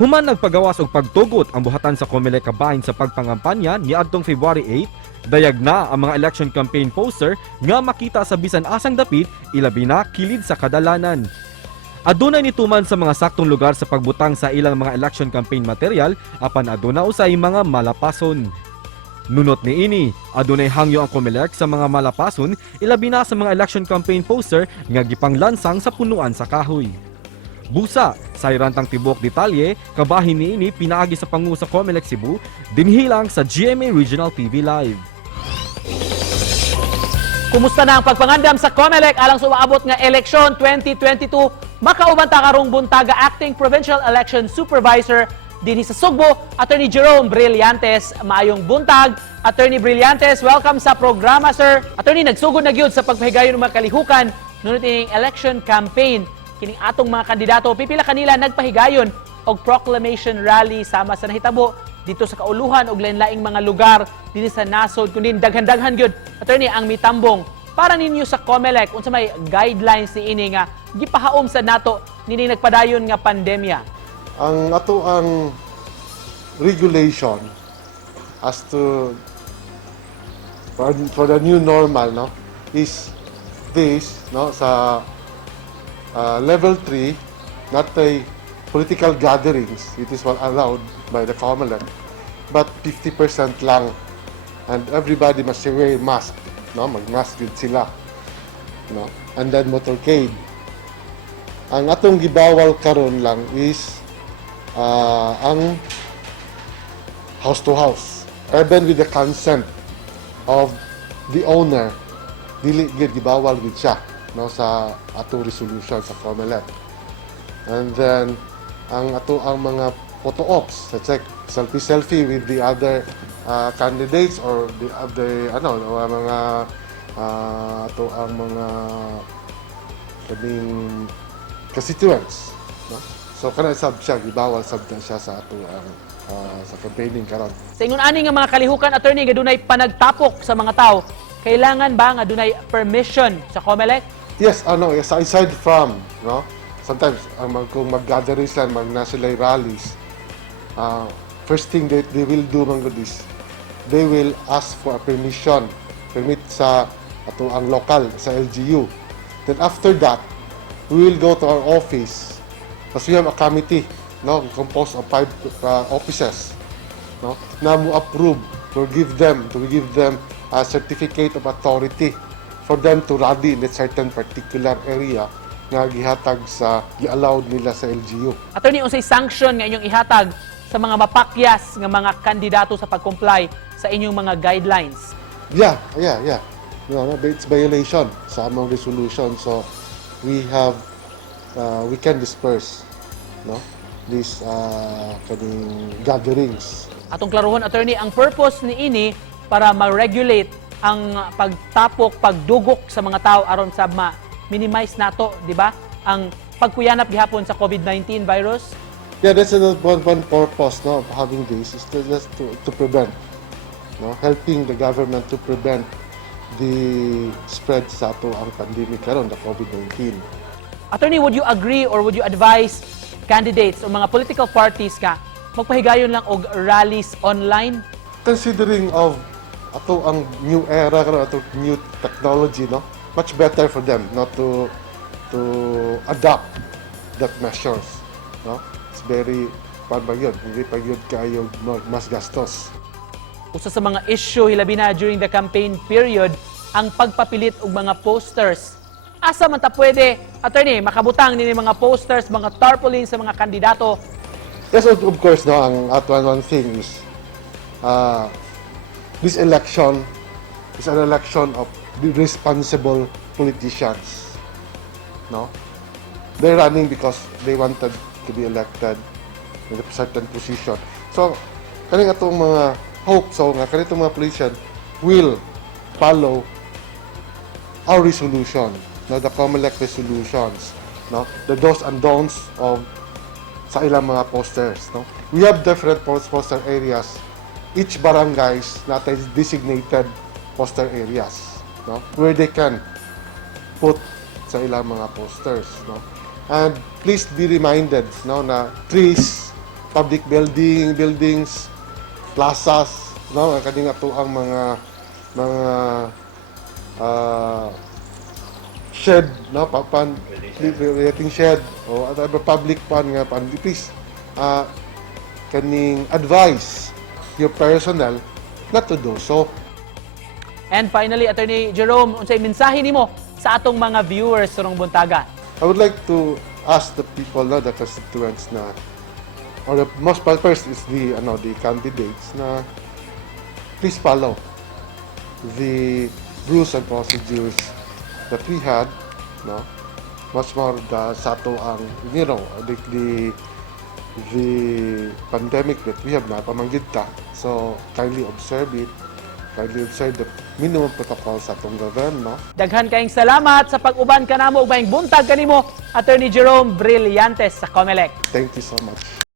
Human nagpagawas og pagtugot ang buhatan sa COMELEC kabahin sa pagpangampanya ni adtong February 8, dayag na ang mga election campaign poster nga makita sa bisan asang dapit, ilabi na kilid sa kadalanan. Adunay nituman sa mga saktong lugar sa pagbutang sa ilang mga election campaign material apan aduna usay mga malapason. Nunot ni ini, adunay hangyo ang COMELEC sa mga malapason, ilabi na sa mga election campaign poster nga gipanglansang sa punuan sa kahoy. Busa, sa irantang tibok detalye, kabahin ni ini pinaagi sa pangu sa COMELEC Cebu, dinhilang sa GMA Regional TV Live. Kumusta na ang pagpangandam sa COMELEC alang sumaabot nga eleksyon 2022? Makauban ta karong buntaga Acting Provincial Election Supervisor dinhi sa Sugbo, Attorney Jerome Brillantes. Maayong buntag, Attorney Brillantes. Welcome sa programa, sir. Attorney, nagsugod na gyud sa pagpahigayon ng mga kalihukan ngunit ining election campaign. Kining atong mga kandidato, pipila kanila nagpahigayon og proclamation rally sama sa nahitabo dito sa kauluhan og lain-laing mga lugar dinhi sa nasod kunin daghan-daghan gyud. Attorney, ang mitambong para ninyo sa COMELEC unsa may guidelines ni ini nga gipahaom sa nato nini nagpadayon nga pandemya? Ang ato ang regulation as to for the new normal, no, is this, no, sa level 3, not a political gatherings. It is well allowed by the COMELEC, but 50% lang, and everybody must wear mask, no, mag-mask din sila, no, and then motorcade. Ang atong gibawal karon lang is ang house to house, even with the consent of the owner, dili gid gibawal gid siya, no, sa atong resolution sa COMELEC. And then ang mga photo ops, let's say selfie with the other candidates or the other mga ang mga kaning constituents, no? So kana sab siya gibawal sab na siya sa sa campaigning karon. Sa ingon ani nga mga kalihukan, attorney, nga dunay panagtapok sa mga tao, kailangan ba nga dunay permission sa COMELEC? Yes, yes, aside from, no, sometimes kung mag-gather sila, mag-national rallies, first thing that they will do man is they will ask for a permit sa ang local sa LGU. Then after that, we will go to our office because we have a committee, no, composed of 5 offices, no, na mo approve to give them a certificate of authority for them to rally in a certain particular area nga gihatag sa gi-allowed nila sa LGU. Attorney, unsay sanction nga inyong ihatag sa mga mapakyas nga mga kandidato sa pag-comply sa inyong mga guidelines? Yeah. No, it's violation sa among resolution, so we can disperse, no, these kaning gatherings. Atong klaruhon, attorney, ang purpose ni ini para ma-regulate ang pagtapok, pagdugok sa mga tao aron sa ma-minimize nato, di ba? Ang pagkuyanap gihapon sa COVID-19 virus. Yeah, that's one purpose, no, of having this is just to prevent, no, helping the government to prevent the spread sa ato ang pandemic karon, the COVID-19. Attorney, would you agree or would you advise candidates o mga political parties ka magpahigayon lang og rallies online? Considering of ato ang new era karon, ato new technology, no, much better for them not to adopt that measures, no. It's very yun, hindi pa yun kayo mas gastos. Usa sa mga issue hilabi na during the campaign period ang pagpapilit og mga posters. Asa man ta pwede, attorney, makabutang nini mga posters, mga tarpaulin sa mga kandidato? Yes, of course, no, ang one thing is this election is an election of responsible politicians, no. They're running because they wanted to be elected in a certain position. So, kaning atong mga hope, so nga kanitong mga politician will follow our resolution, no, the COMELEC resolutions, no, the do's and don'ts of sa ilang mga posters, no. We have different poster areas. Each barangays natin designated poster areas, no, where they can put sa ilang mga posters, no. And please be reminded, no, na trees public buildings, plazas, no, kani nga to ang mga shed, no, pan relating shed o other public pan nga pan, please kaning advise your personnel not to do so. And finally, Attorney Jerome, unsay mensahe nimo sa atong mga viewers sa rong buntaga? I would like to ask the people, no, the constituents na, or the most first is the candidates na please follow the rules and procedures that we had, no, much more sa ato ang the pandemic that we have na pamanggid ta. So kindly observe it, kindly observe the minimum protocols sa atong gobyerno. Daghan kayong salamat sa pag-uban kanamo ug maayong buntag kanimo, Attorney Jerome Brillantes sa COMELEC. Thank you so much.